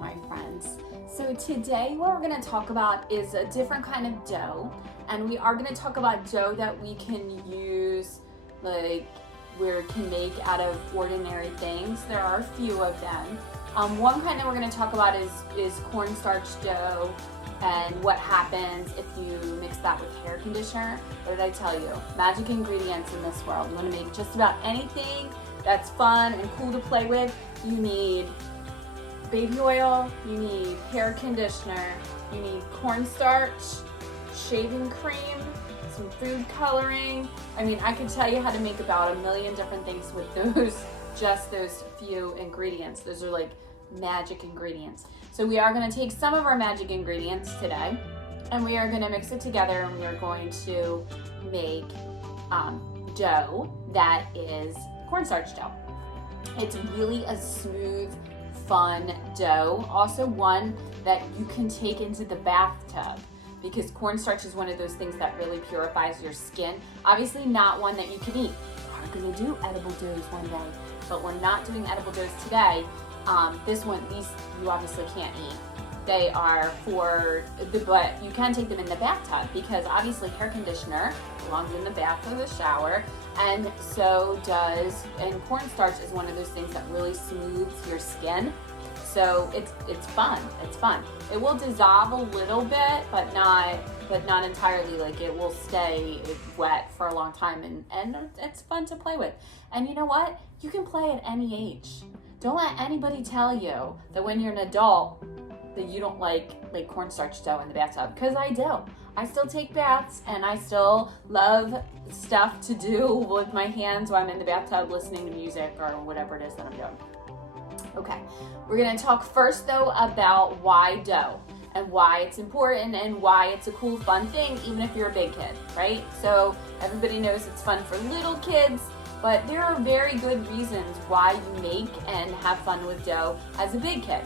my friends. So today what we're going to talk about is a different kind of dough, and we are going to talk about dough that we can use, like we can make out of ordinary things. There are a few of them. One kind that we're going to talk about is cornstarch dough and what happens if you mix that with hair conditioner. What did I tell you? Magic ingredients in this world. You want to make just about anything that's fun and cool to play with. You need baby oil, you need hair conditioner, you need cornstarch, shaving cream, some food coloring. I mean, I could tell you how to make about a million different things with just those few ingredients. Those are like magic ingredients. So we are going to take some of our magic ingredients today, and we are going to mix it together, and we're going to make dough that is cornstarch dough. It's really a smooth, fun dough. Also one that you can take into the bathtub, because cornstarch is one of those things that really purifies your skin. Obviously not one that you can eat. We're going to do edible doughs one day, but we're not doing edible doughs today. These you obviously can't eat. They are but you can take them in the bathtub, because obviously hair conditioner belongs in the bath or the shower, and cornstarch is one of those things that really smooths your skin. So it's fun. It's fun. It will dissolve a little bit, but not entirely. Like, it will stay wet for a long time, and it's fun to play with. And you know what? You can play at any age. Don't let anybody tell you that when you're an adult that you don't like cornstarch dough in the bathtub, because I do. I still take baths, and I still love stuff to do with my hands while I'm in the bathtub listening to music or whatever it is that I'm doing. Okay, we're going to talk first though about why dough and why it's important and why it's a cool, fun thing, even if you're a big kid, right? So everybody knows it's fun for little kids, but there are very good reasons why you make and have fun with dough as a big kid.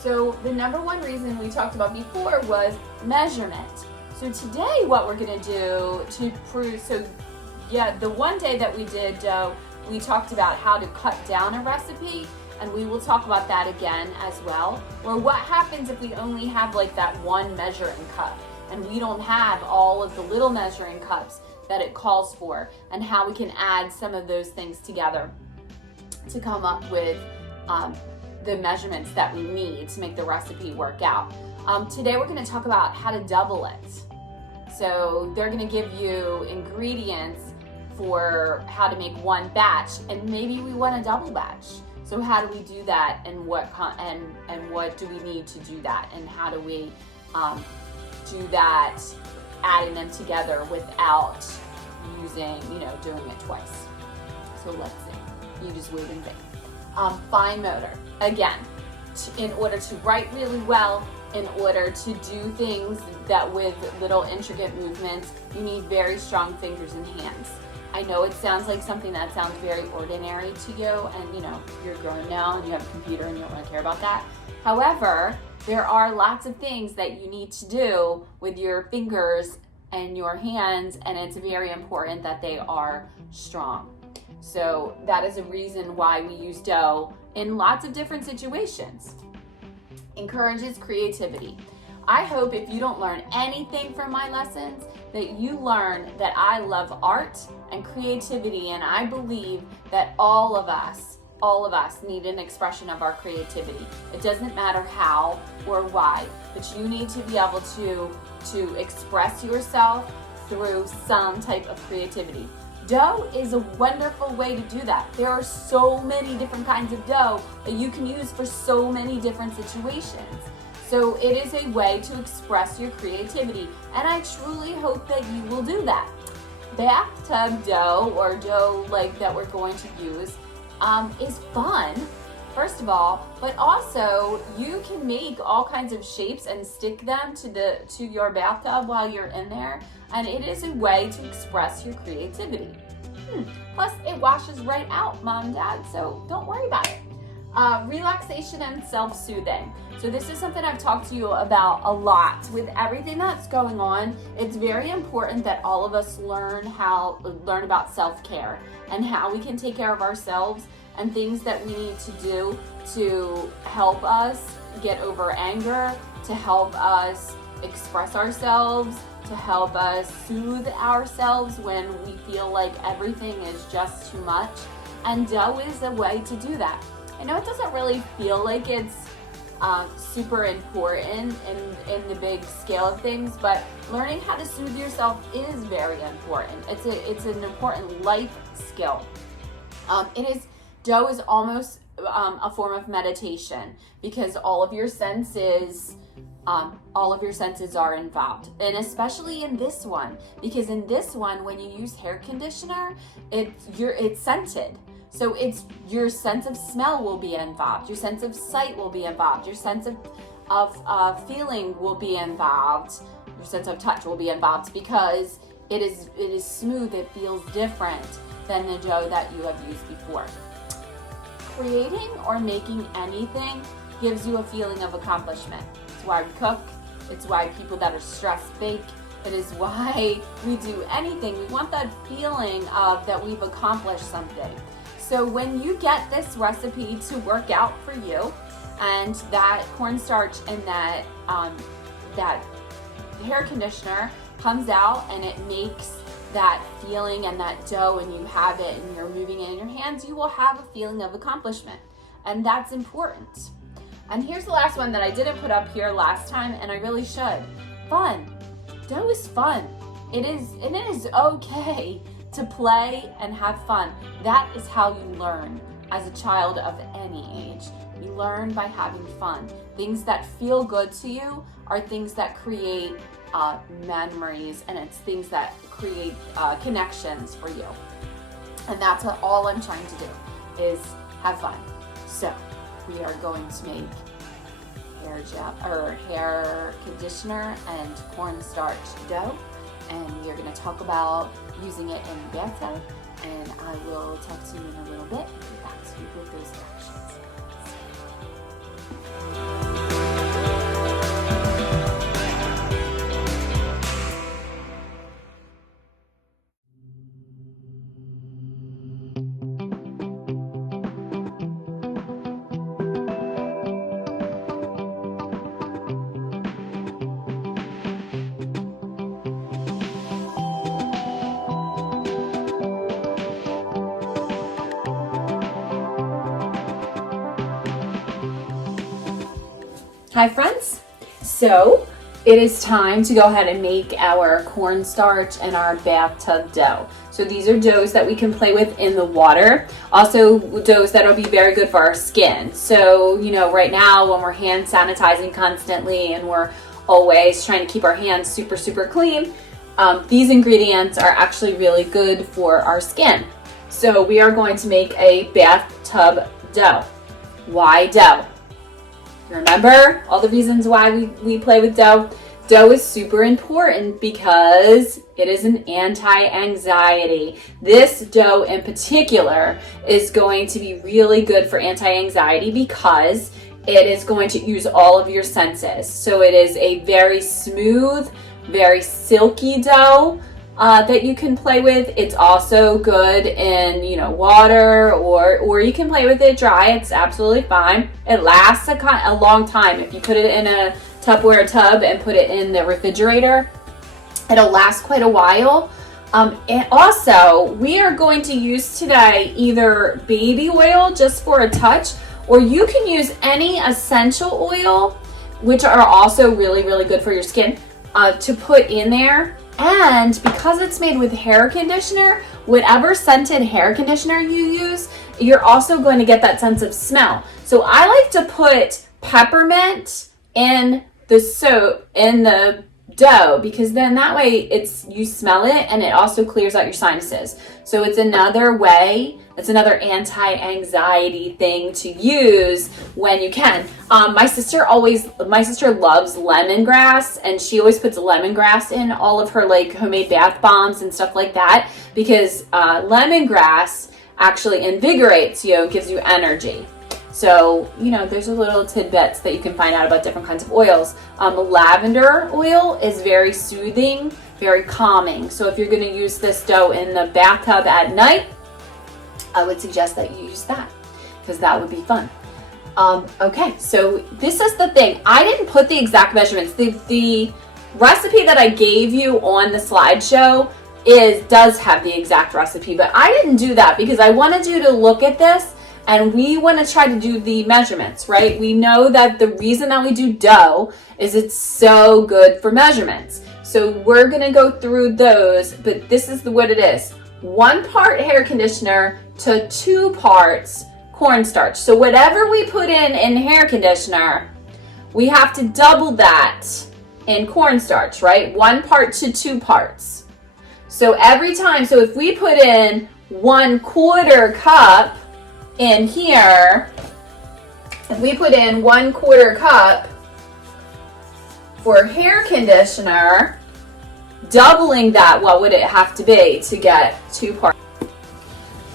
So the number one reason we talked about before was measurement. So today what we're going to do to prove, the one day that we did dough, we talked about how to cut down a recipe, and we will talk about that again as well. Or what happens if we only have like that one measuring cup and we don't have all of the little measuring cups that it calls for, and how we can add some of those things together to come up with the measurements that we need to make the recipe work out. Today we're going to talk about how to double it. So they're going to give you ingredients for how to make one batch, and maybe we want a double batch. So how do we do that, and what do we need to do that, and how do we do that, adding them together without doing it twice. So let's see. You just wait and think. Fine motor. Again, in order to write really well, in order to do things that with little intricate movements, you need very strong fingers and hands. I know it sounds like something that sounds very ordinary to you, and you're grown now and you have a computer and you don't really care about that. However, there are lots of things that you need to do with your fingers and your hands, and it's very important that they are strong. So that is a reason why we use dough in lots of different situations. Encourages creativity. I hope if you don't learn anything from my lessons, that you learn that I love art and creativity, and I believe that all of us need an expression of our creativity. It doesn't matter how or why, but you need to be able to express yourself through some type of creativity. Dough is a wonderful way to do that. There are so many different kinds of dough that you can use for so many different situations. So it is a way to express your creativity, and I truly hope that you will do that. Bathtub dough, or dough like that we're going to use, is fun, first of all, but also you can make all kinds of shapes and stick them to your bathtub while you're in there, and it is a way to express your creativity. Plus, it washes right out, Mom and Dad, so don't worry about it. Relaxation and self-soothing. So this is something I've talked to you about a lot. With everything that's going on, it's very important that all of us learn about self-care and how we can take care of ourselves, and things that we need to do to help us get over anger, to help us express ourselves, to help us soothe ourselves when we feel like everything is just too much. And dough is a way to do that. I know it doesn't really feel like it's super important in the big scale of things, but learning how to soothe yourself is very important. It's an important life skill. Dough is almost a form of meditation, because all of your senses are involved, and especially in this one, because in this one, when you use hair conditioner, it's scented. So your sense of smell will be involved, your sense of sight will be involved, your sense of feeling will be involved, your sense of touch will be involved, because it is smooth, it feels different than the dough that you have used before. Creating or making anything gives you a feeling of accomplishment. It's why we cook, it's why people that are stressed bake, it is why we do anything. We want that feeling of that we've accomplished something. So when you get this recipe to work out for you, and that cornstarch and that hair conditioner comes out and it makes that feeling and that dough, and you have it and you're moving it in your hands, you will have a feeling of accomplishment. And that's important. And here's the last one that I didn't put up here last time, and I really should. Fun. Dough is fun. It is okay to play and have fun. That is how you learn as a child of any age. You learn by having fun. Things that feel good to you are things that create memories, and it's things that create connections for you. And that's what all I'm trying to do, is have fun. So we are going to make hair conditioner and cornstarch dough, and we are going to talk about using it in the bathtub, and I will talk to you in a little bit and get back to you with those directions. Hi friends, so it is time to go ahead and make our cornstarch and our bathtub dough. So these are doughs that we can play with in the water, also doughs that will be very good for our skin. So, right now when we're hand sanitizing constantly and we're always trying to keep our hands super, super clean, these ingredients are actually really good for our skin. So we are going to make a bathtub dough. Why dough? Remember all the reasons why we play with dough? Dough is super important because it is an anti-anxiety. This dough in particular is going to be really good for anti-anxiety because it is going to use all of your senses. So it is a very smooth, very silky dough that you can play with. It's also good in, water, or you can play with it dry. It's absolutely fine. It lasts a long time. If you put it in a Tupperware tub and put it in the refrigerator, it'll last quite a while. And also, we are going to use today either baby oil just for a touch, or you can use any essential oil, which are also really, really good for your skin, to put in there. And because it's made with hair conditioner, whatever scented hair conditioner you use, you're also going to get that sense of smell. So I like to put peppermint in the dough, because then that way you smell it and it also clears out your sinuses. So it's another way, it's another anti-anxiety thing to use when you can. My sister loves lemongrass, and she always puts lemongrass in all of her homemade bath bombs and stuff like that, because lemongrass actually invigorates you, gives you energy. So, there's a little tidbits that you can find out about different kinds of oils. Lavender oil is very soothing, very calming. So if you're going to use this dough in the bathtub at night, I would suggest that you use that, because that would be fun. Okay, so this is the thing. I didn't put the exact measurements. The recipe that I gave you on the slideshow does have the exact recipe, but I didn't do that because I wanted you to look at this and we want to try to do the measurements, right? We know that the reason that we do dough is it's so good for measurements. So we're going to go through those, but this is what it is. 1 part hair conditioner to 2 parts cornstarch. So whatever we put in hair conditioner, we have to double that in cornstarch, right? 1 part to 2 parts. So every time, so if we put in 1/4 cup in here, if we put in 1/4 cup for hair conditioner, doubling that, what would it have to be to get 2 parts?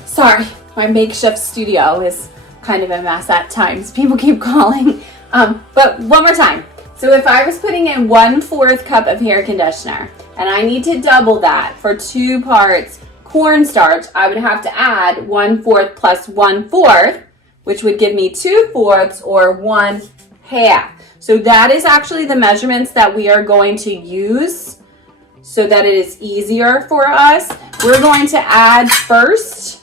Sorry. My makeshift studio is kind of a mess at times. People keep calling. But one more time. So if I was putting in 1/4 cup of hair conditioner and I need to double that for 2 parts cornstarch, I would have to add 1/4 plus 1/4, which would give me 2/4 or 1/2. So that is actually the measurements that we are going to use so that it is easier for us. We're going to add first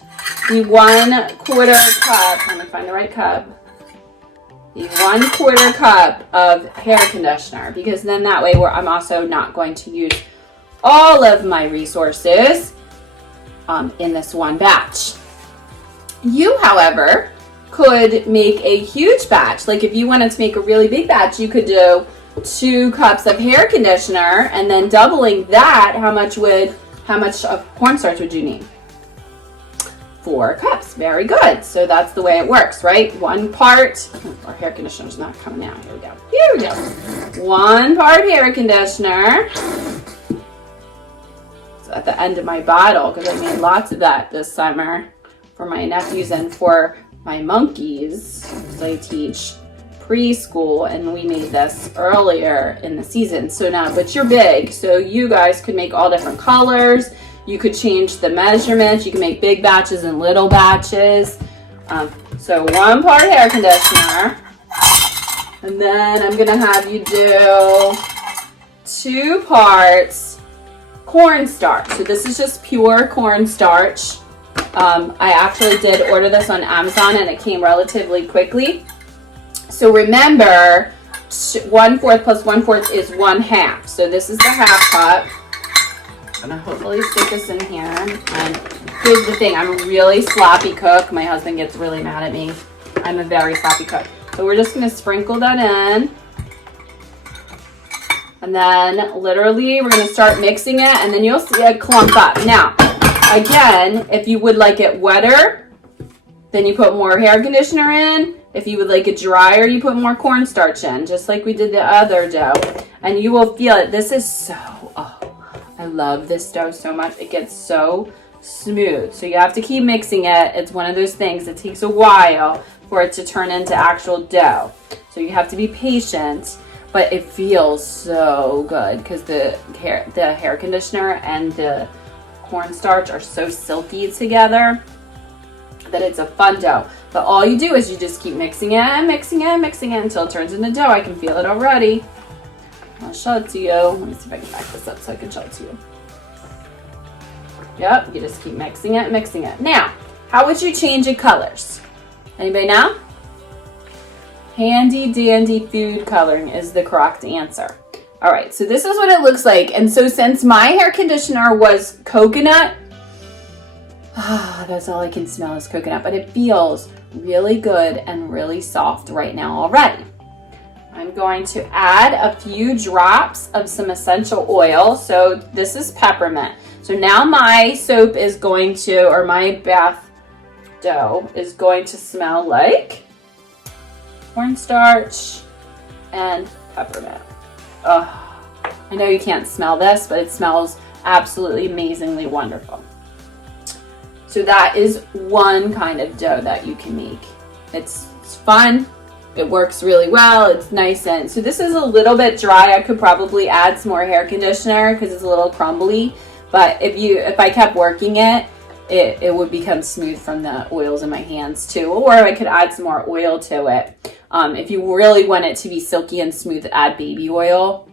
the 1/4 cup, let me find the right cup, the 1/4 cup of hair conditioner, because then that way I'm also not going to use all of my resources in this one batch. You, however, could make a huge batch. Like if you wanted to make a really big batch, you could do 2 cups of hair conditioner and then doubling that, how much of cornstarch would you need? 4 cups. Very good. So that's the way it works, right? 1 part, our hair conditioner's not coming out. Here we go. Here we go. 1 part hair conditioner. It's at the end of my bottle because I made lots of that this summer for my nephews and for my monkeys. So I teach preschool and we made this earlier in the season. So now, but you're big, so you guys could make all different colors. You could change the measurements. You can make big batches and little batches. So 1 part hair conditioner. And then I'm going to have you do 2 parts cornstarch. So this is just pure cornstarch. I actually did order this on Amazon and it came relatively quickly. So remember, 1/4 plus 1/4 is 1/2. So this is the 1/2 cup. I'm gonna hopefully stick this in here. And here's the thing, I'm a really sloppy cook. My husband gets really mad at me. I'm a very sloppy cook. So we're just gonna sprinkle that in. And then literally we're gonna start mixing it and then you'll see it clump up. Now, again, if you would like it wetter, then you put more hair conditioner in. If you would like it drier, you put more cornstarch in, just like we did the other dough. And you will feel it. This is so, I love this dough so much. It gets so smooth. So you have to keep mixing it. It's one of those things. It takes a while for it to turn into actual dough. So you have to be patient, but it feels so good because the hair conditioner and the cornstarch are so silky together that it's a fun dough. But all you do is you just keep mixing it, mixing it, mixing it until it turns into dough. I can feel it already. I'll show it to you. Let me see if I can back this up so I can show it to you. Yep, you just keep mixing it, mixing it. Now, how would you change your colors? Anybody know? Handy dandy food coloring is the correct answer. All right, so this is what it looks like. And so since my hair conditioner was coconut, that's all I can smell is coconut, but it feels really good and really soft right now already. I'm going to add a few drops of some essential oil. So this is peppermint. So now my soap is going to, or my bath dough is going to smell like cornstarch and peppermint. Oh, I know you can't smell this, but it smells absolutely amazingly wonderful. So that is one kind of dough that you can make. It's fun. It works really well. It's nice, and so this is a little bit dry. I could probably add some more hair conditioner because it's a little crumbly. But if I kept working it, it would become smooth from the oils in my hands too. Or I could add some more oil to it. If you really want it to be silky and smooth, add baby oil.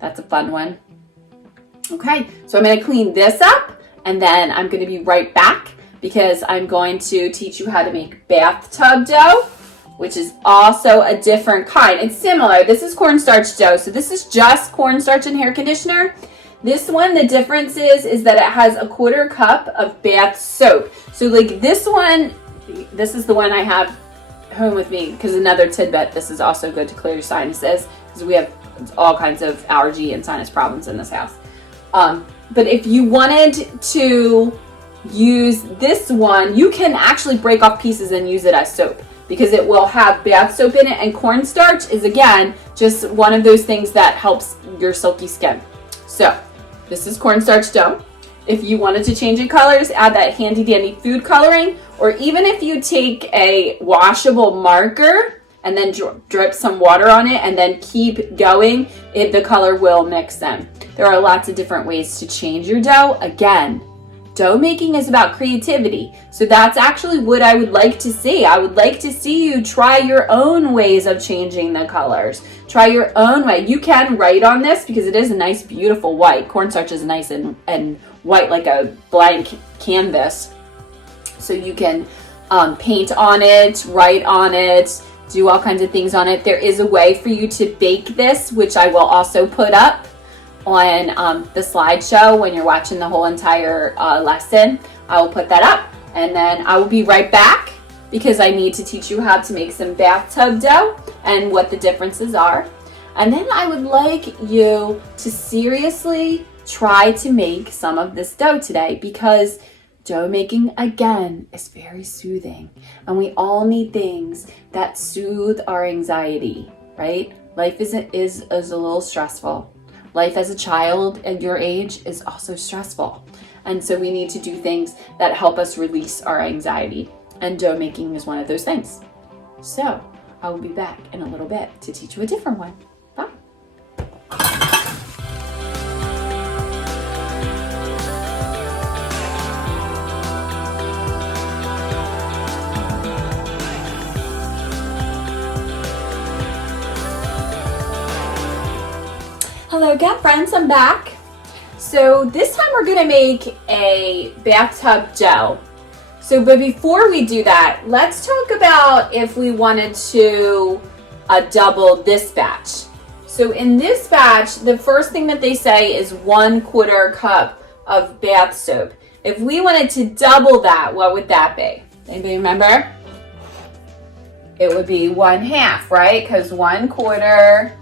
That's a fun one. Okay, so I'm going to clean this up, and then I'm going to be right back because I'm going to teach you how to make bathtub dough, which is also a different kind. It's similar. This is cornstarch dough, so this is just cornstarch and hair conditioner. This one, the difference is that it has a 1/4 cup of bath soap. So like this one, this is the one I have home with me, because another tidbit, this is also good to clear your sinuses, because we have all kinds of allergy and sinus problems in this house. But if you wanted to use this one, you can actually break off pieces and use it as soap, because it will have bath soap in it, and cornstarch is, again, just one of those things that helps your silky skin. So this is cornstarch dough. If you wanted to change your colors, add that handy dandy food coloring, or even if you take a washable marker and then drip some water on it and then keep going, the color will mix them. There are lots of different ways to change your dough. Again, dough making is about creativity. So that's actually what I would like to see. I would like to see you try your own ways of changing the colors. Try your own way. You can write on this because it is a nice, beautiful white. Cornstarch is nice and white, like a blank canvas. So you can paint on it, write on it, do all kinds of things on it. There is a way for you to bake this, which I will also put up on the slideshow when you're watching the whole entire lesson. I will put that up, and then I will be right back because I need to teach you how to make some bathtub dough and what the differences are. And then I would like you to seriously try to make some of this dough today, because dough making, again, is very soothing, and we all need things that soothe our anxiety, right? Life is a little stressful. Life as a child at your age is also stressful. And so we need to do things that help us release our anxiety. And dough making is one of those things. So I will be back in a little bit to teach you a different one. Bye. Hello again, friends, I'm back. So this time we're gonna make a bathtub dough. So, but before we do that, let's talk about if we wanted to double this batch. So in this batch, the first thing that they say is 1/4 cup of bath soap. If we wanted to double that, what would that be? Anybody remember? It would be 1/2, right? Because 1/4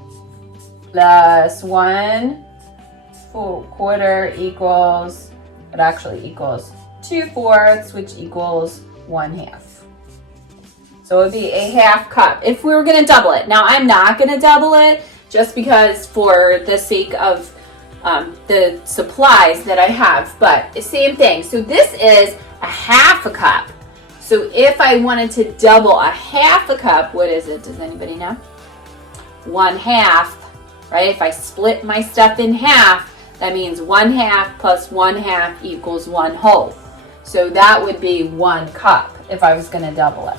plus 1/4 equals, it actually equals 2/4, which equals 1/2. So it would be a 1/2 cup if we were going to double it. Now I'm not going to double it just because for the sake of the supplies that I have, but the same thing. So this is a 1/2 cup. So if I wanted to double a 1/2 cup, what is it? Does anybody know? 1/2. Right? If I split my stuff in half, that means 1/2 plus 1/2 equals 1/2. So that would be 1 cup if I was going to double it.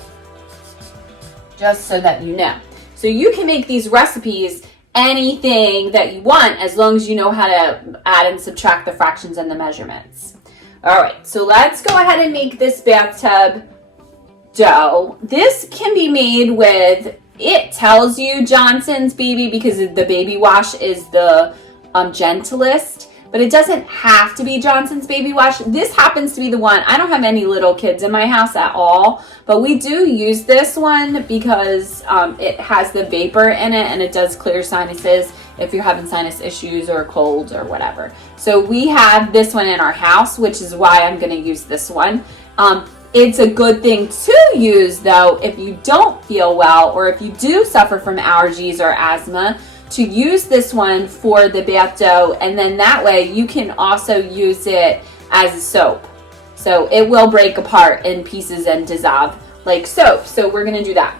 Just so that you know. So you can make these recipes anything that you want as long as you know how to add and subtract the fractions and the measurements. All right, so let's go ahead and make this bathtub dough. This can be made with, it tells you Johnson's Baby because the baby wash is the gentlest, but it doesn't have to be Johnson's Baby Wash. This happens to be the one. I don't have any little kids in my house at all, but we do use this one because it has the vapor in it and it does clear sinuses if you're having sinus issues or colds or whatever. So we have this one in our house, which is why I'm going to use this one. It's a good thing to use, though, if you don't feel well or if you do suffer from allergies or asthma, to use this one for the bath dough, and then that way you can also use it as a soap. So it will break apart in pieces and dissolve like soap. So we're going to do that.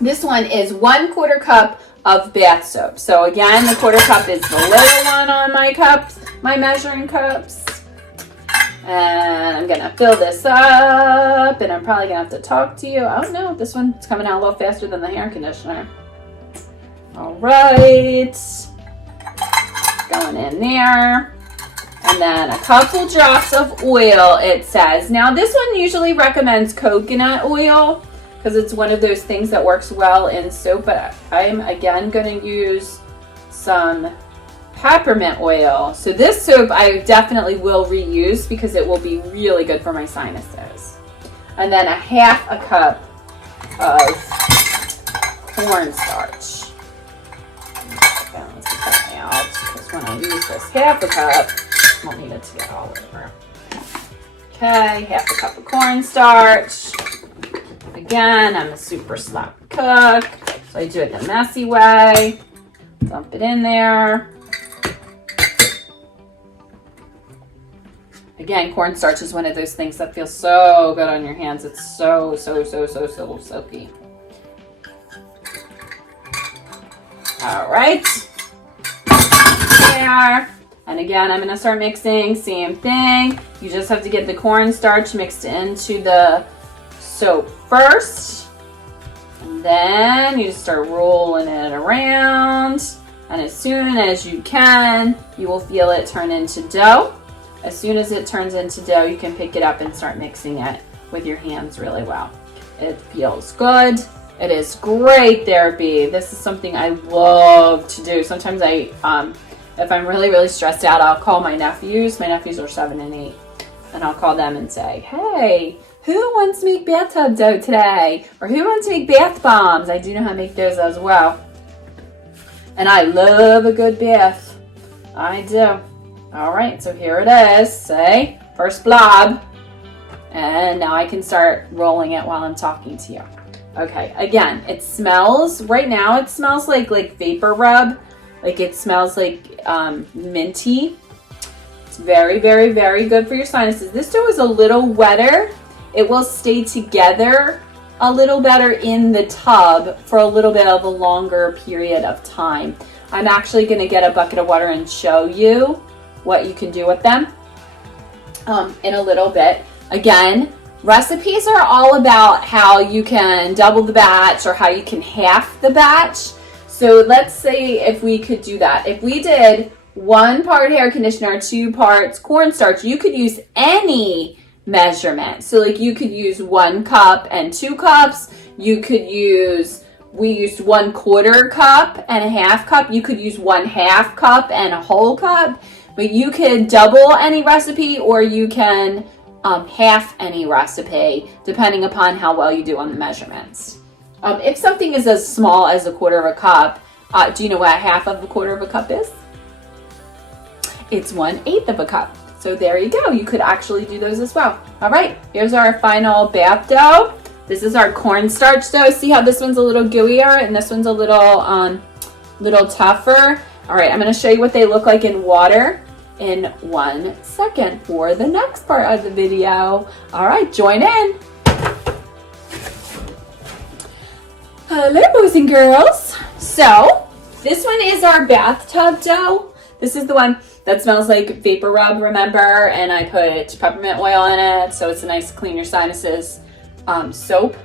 This one is 1/4 cup of bath soap. So again, the 1/4 cup is the little one on my cups, my measuring cups. And I'm gonna fill this up, and I'm probably gonna have to talk to you. Oh no, this one's coming out a little faster than the hair conditioner. All right, going in there. And then a couple drops of oil, it says. Now this one usually recommends coconut oil because it's one of those things that works well in soap, but I'm again gonna use some peppermint oil. So this soap I definitely will reuse because it will be really good for my sinuses. And then a half a cup of cornstarch. Okay, let's get that out because when I use this half a cup, I won't need it to get all over. Okay, half a cup of cornstarch. Again, I'm a super sloppy cook, so I do it the messy way. Dump it in there. Again, cornstarch is one of those things that feels so good on your hands. It's so silky. All right. There. And again, I'm going to start mixing. Same thing. You just have to get the cornstarch mixed into the soap first. And then you just start rolling it around. And as soon as you can, you will feel it turn into dough. As soon as it turns into dough, you can pick it up and start mixing it with your hands really well. It feels good. It is great therapy. This is something I love to do. Sometimes if I'm really stressed out, I'll call my nephews. My nephews are 7 and 8. And I'll call them and say, hey, who wants to make bathtub dough today? Or who wants to make bath bombs? I do know how to make those as well. And I love a good bath. I do. All right, so here it is. Say, first blob. And now I can start rolling it while I'm talking to you. Okay, again, it smells, right now it smells like vapor rub. Like it smells like minty. It's very good for your sinuses. This dough is a little wetter. It will stay together a little better in the tub for a little bit of a longer period of time. I'm actually gonna get a bucket of water and show you what you can do with them in a little bit. Again, recipes are all about how you can double the batch or how you can half the batch. So let's say if we could do that. If we did 1 part hair conditioner, 2 parts cornstarch, you could use any measurement. So like you could use 1 cup and 2 cups. You could use, we used 1/4 cup and a half cup. You could use 1/2 cup and a whole cup. But you can double any recipe or you can half any recipe depending upon how well you do on the measurements. If something is as small as 1/4 cup, do you know what half of 1/4 cup is? It's 1/8 cup. So there you go. You could actually do those as well. All right, here's our final bath dough. This is our cornstarch dough. See how this one's a little gooier and this one's a little tougher. All right, I'm going to show you what they look like in water in 1 second for the next part of the video. All right, join in. Hello, boys and girls. So this one is our bathtub dough. This is the one that smells like vapor rub, remember? And I put peppermint oil in it, so it's a nice clean your sinuses soap.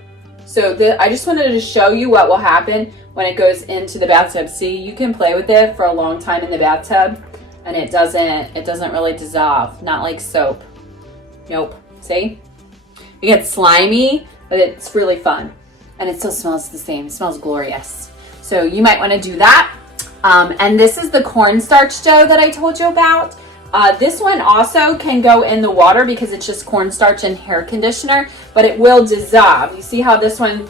So I just wanted to show you what will happen when it goes into the bathtub. See, you can play with it for a long time in the bathtub and it doesn't really dissolve, not like soap. Nope. See? It gets slimy, but it's really fun. And it still smells the same. It smells glorious. So you might want to do that. And this is the cornstarch dough that I told you about. This one also can go in the water because it's just cornstarch and hair conditioner, but it will dissolve. You see how this one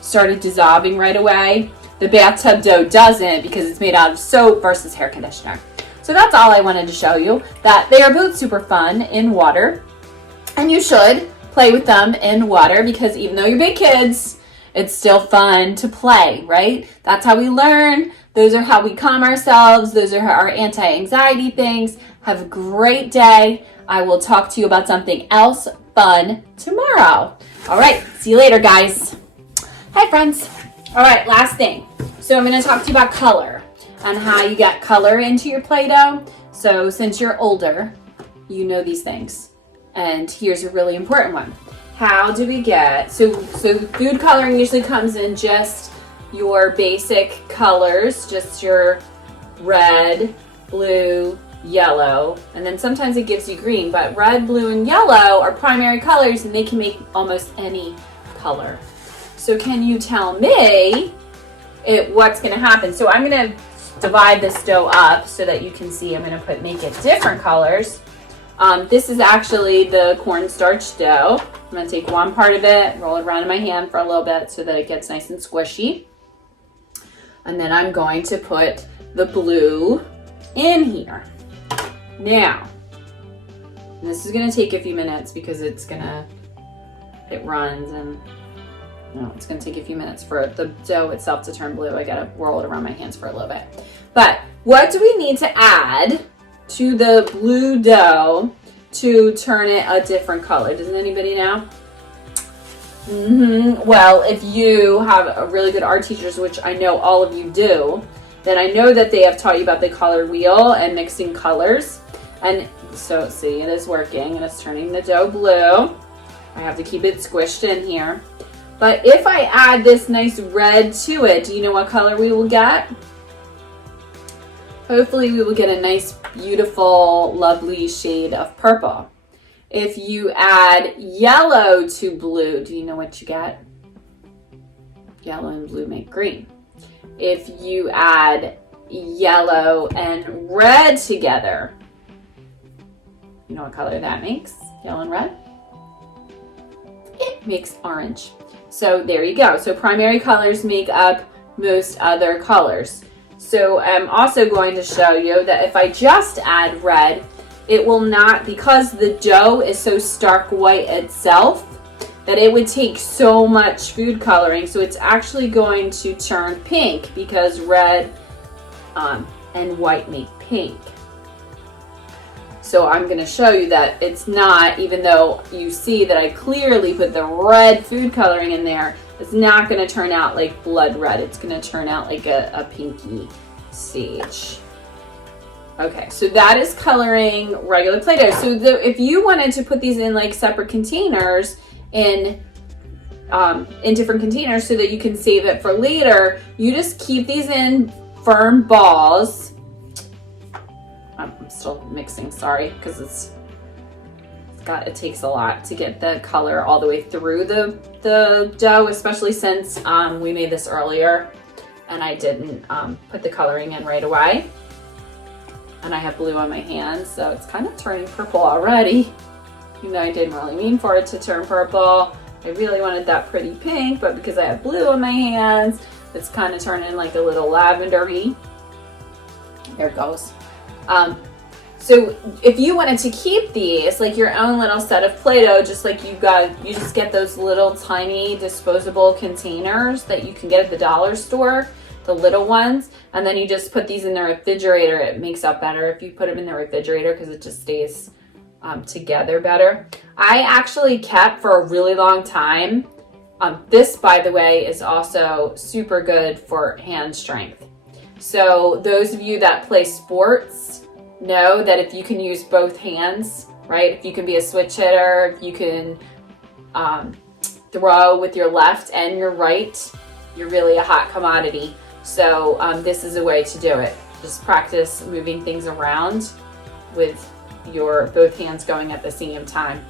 started dissolving right away? The bathtub dough doesn't because it's made out of soap versus hair conditioner. So that's all I wanted to show you, that they are both super fun in water. And you should play with them in water because even though you're big kids, it's still fun to play, right? That's how we learn. Those are how we calm ourselves. Those are our anti-anxiety things. Have a great day. I will talk to you about something else fun tomorrow. All right, see you later, guys. Hi, friends. All right, last thing. So I'm going to talk to you about color and how you get color into your Play-Doh. So since you're older, you know these things. And here's a really important one. How do we get, so food coloring usually comes in just your basic colors, just your red, blue, yellow, and then sometimes it gives you green, but red, blue, and yellow are primary colors and they can make almost any color. So can you tell me what's gonna happen? So I'm gonna divide this dough up so that you can see. I'm gonna make it different colors. This is actually the cornstarch dough. I'm gonna take one part of it, roll it around in my hand for a little bit so that it gets nice and squishy. And then I'm going to put the blue in here. Now, this is gonna take a few minutes because it runs and it's gonna take a few minutes for the dough itself to turn blue. I gotta roll it around my hands for a little bit. But what do we need to add to the blue dough to turn it a different color? Does anybody know? Well, if you have a really good art teachers, which I know all of you do, then I know that they have taught you about the color wheel and mixing colors. And so see, it is working and it's turning the dough blue. I have to keep it squished in here. But if I add this nice red to it, do you know what color we will get? Hopefully we will get a nice, beautiful, lovely shade of purple. If you add yellow to blue, do you know what you get? Yellow and blue make green. If you add yellow and red together, you know what color that makes? Yellow and red? It makes orange. So there you go. So primary colors make up most other colors. So I'm also going to show you that if I just add red, it will not, because the dough is so stark white itself, that it would take so much food coloring. So it's actually going to turn pink because red and white make pink. So I'm going to show you that it's not, even though you see that I clearly put the red food coloring in there, it's not going to turn out like blood red. It's going to turn out like a pinky sage. Okay, so that is coloring regular Play-Doh. So if you wanted to put these in like separate containers in different containers so that you can save it for later, you just keep these in firm balls. I'm still mixing, sorry, because it takes a lot to get the color all the way through the dough, especially since we made this earlier and I didn't put the coloring in right away. And I have blue on my hands, so it's kind of turning purple already. Even though I didn't really mean for it to turn purple. I really wanted that pretty pink, but because I have blue on my hands, it's kind of turning like a little lavender-y. There it goes. So if you wanted to keep these, like your own little set of Play-Doh, just like you just get those little tiny disposable containers that you can get at the dollar store, the little ones, and then you just put these in the refrigerator. It makes up better if you put them in the refrigerator because it just stays together better. I actually kept for a really long time. This, by the way, is also super good for hand strength. So those of you that play sports know that if you can use both hands, right? If you can be a switch hitter, if you can throw with your left and your right, you're really a hot commodity. So this is a way to do it. Just practice moving things around with your both hands going at the same time.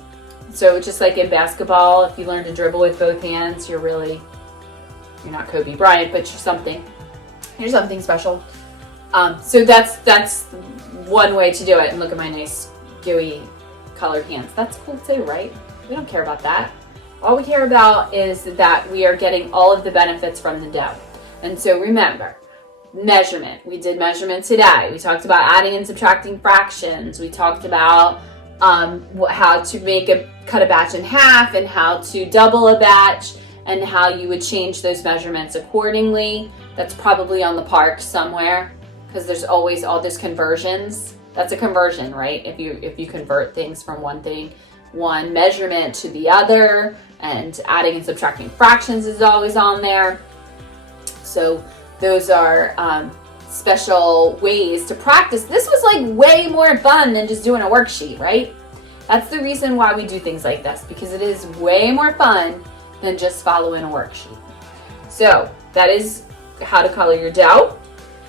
So just like in basketball, if you learn to dribble with both hands, you're not Kobe Bryant, but you're something special. So that's one way to do it. And look at my nice gooey colored hands. That's cool too, right? We don't care about that. All we care about is that we are getting all of the benefits from the dough. And so remember, measurement. We did measurement today. We talked about adding and subtracting fractions. We talked about how to cut a batch in half and how to double a batch and how you would change those measurements accordingly. That's probably on the park somewhere because there's always all these conversions. That's a conversion, right? If you convert things from one measurement to the other, and adding and subtracting fractions is always on there. So those are special ways to practice. This was like way more fun than just doing a worksheet, right? That's the reason why we do things like this, because it is way more fun than just following a worksheet. So that is how to color your dough.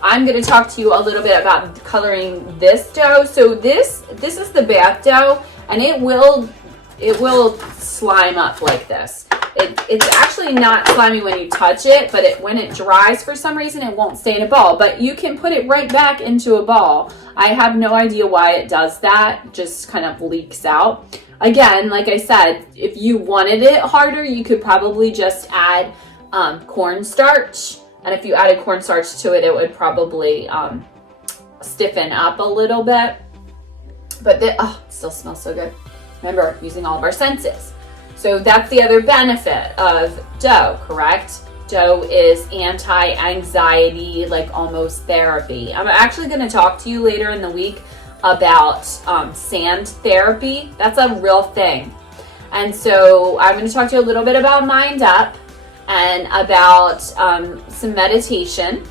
I'm going to talk to you a little bit about coloring this dough. So this is the bath dough, and it will slime up like this. It's actually not slimy when you touch it, but when it dries for some reason, it won't stay in a ball. But you can put it right back into a ball. I have no idea why it does that. It just kind of leaks out. Again, like I said, if you wanted it harder, you could probably just add cornstarch. And if you added cornstarch to it, it would probably stiffen up a little bit. But it still smells so good. Remember, using all of our senses. So that's the other benefit of dough, correct? Dough is anti-anxiety, like almost therapy. I'm actually going to talk to you later in the week about sand therapy. That's a real thing. And so I'm going to talk to you a little bit about Mind Up and about some meditation.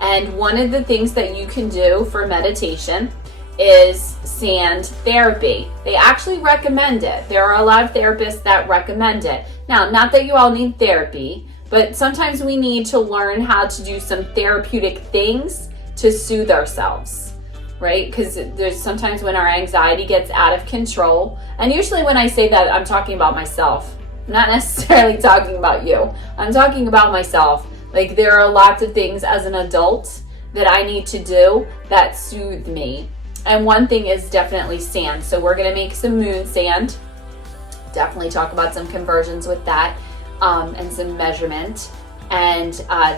And one of the things that you can do for meditation is sand therapy. They actually recommend it. There are a lot of therapists that recommend it. Now, not that you all need therapy, but sometimes we need to learn how to do some therapeutic things to soothe ourselves, right? Because there's sometimes when our anxiety gets out of control. And usually when I say that, I'm talking about myself. I'm not necessarily talking about you. I'm talking about myself. Like, there are lots of things as an adult that I need to do that soothe me. And one thing is definitely sand. So we're going to make some moon sand. Definitely talk about some conversions with that and some measurement. And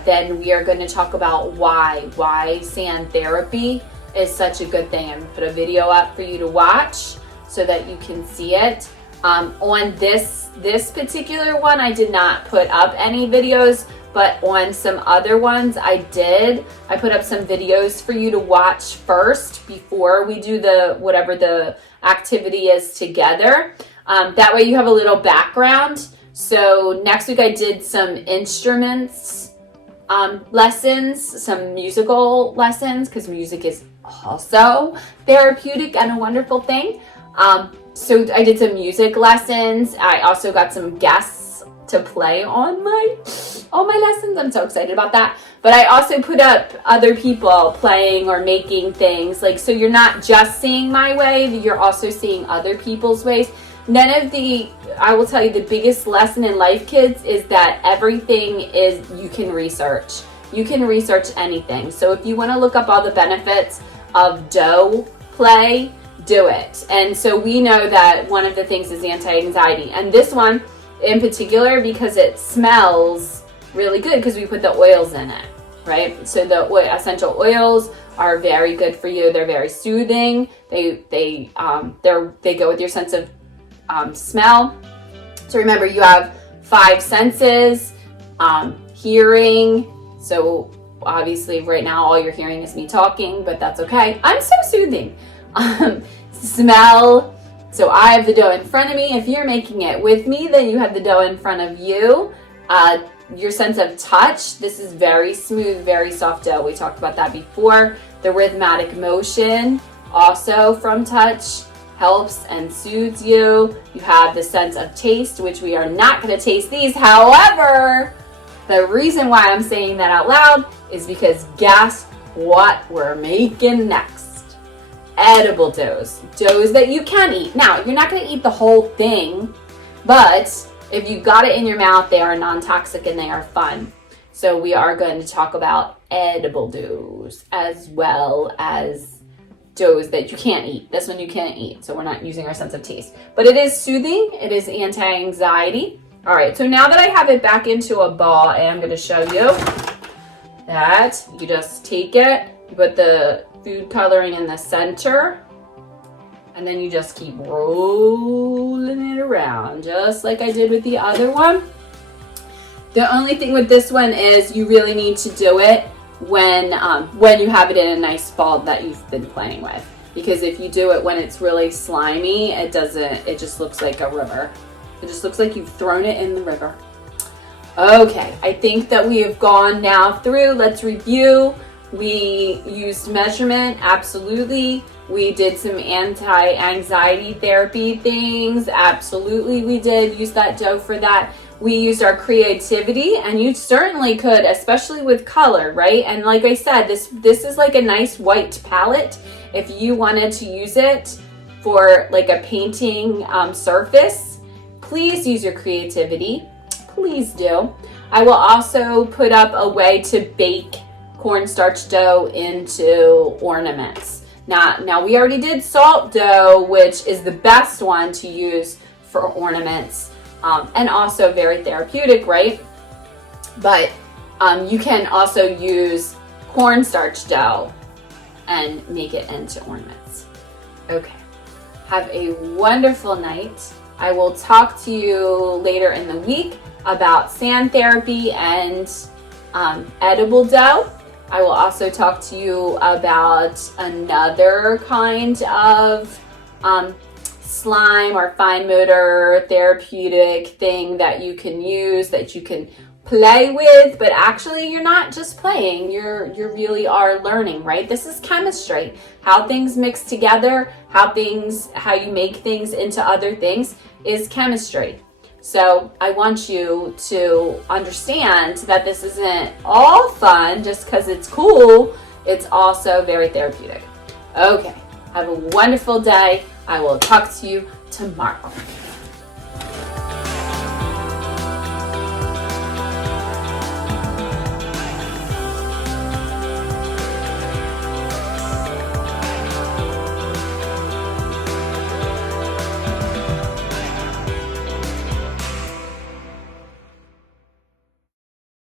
then we are going to talk about why sand therapy is such a good thing. I'm going to put a video up for you to watch so that you can see it. On this particular one, I did not put up any videos, but on some other ones I did. I put up some videos for you to watch first before we do whatever the activity is together. That way you have a little background. So next week I did some instruments lessons, some musical lessons, because music is also therapeutic and a wonderful thing. So I did some music lessons. I also got some guests to play on all my lessons. I'm so excited about that. But I also put up other people playing or making things. Like, so you're not just seeing my way, you're also seeing other people's ways. I will tell you, the biggest lesson in life, kids, is that everything is, you can research. You can research anything. So if you want to look up all the benefits of dough play, do it. And so we know that one of the things is anti-anxiety. And this one in particular, because it smells really good because we put the oils in it, right? So the essential oils are very good for you. They're very soothing. They go with your sense of smell. So remember, you have 5 senses. Hearing. So obviously right now all you're hearing is me talking, but that's okay. I'm so soothing. Smell. So I have the dough in front of me. If you're making it with me, then you have the dough in front of you. Your sense of touch. This is very smooth, very soft dough. We talked about that before. The rhythmic motion, also from touch, helps and soothes you. You have the sense of taste, which we are not going to taste these. However, the reason why I'm saying that out loud is because guess what we're making next? Edible doughs that you can eat. Now, you're not going to eat the whole thing, but if you got it in your mouth, they are non-toxic and they are fun. So we are going to talk about edible doughs as well as doughs that you can't eat. This one you can't eat, so we're not using our sense of taste. But it is soothing. It is anti-anxiety. All right, so now that I have it back into a ball, I am going to show you that you just take it, you put the food coloring in the center, and then you just keep rolling it around just like I did with the other one. The only thing with this one is you really need to do it when you have it in a nice ball that you've been playing with, because if you do it when it's really slimy, it just looks like a river. It just looks like you've thrown it in the river. Okay, I think that we have gone now through. Let's review. We used measurement, absolutely. We did some anti-anxiety therapy things, absolutely we did use that dough for that. We used our creativity, and you certainly could, especially with color, right? And like I said, this is like a nice white palette. If you wanted to use it for like a painting surface, please use your creativity. Please do. I will also put up a way to bake cornstarch dough into ornaments. Now we already did salt dough, which is the best one to use for ornaments, and also very therapeutic, right? But you can also use cornstarch dough and make it into ornaments. Okay, have a wonderful night. I will talk to you later in the week about sand therapy and edible dough. I will also talk to you about another kind of slime or fine motor therapeutic thing that you can use, that you can play with, but actually you're not just playing, you really are learning, right? This is chemistry. How things mix together, how you make things into other things is chemistry. So I want you to understand that this isn't all fun just because it's cool. It's also very therapeutic. Okay, have a wonderful day. I will talk to you tomorrow.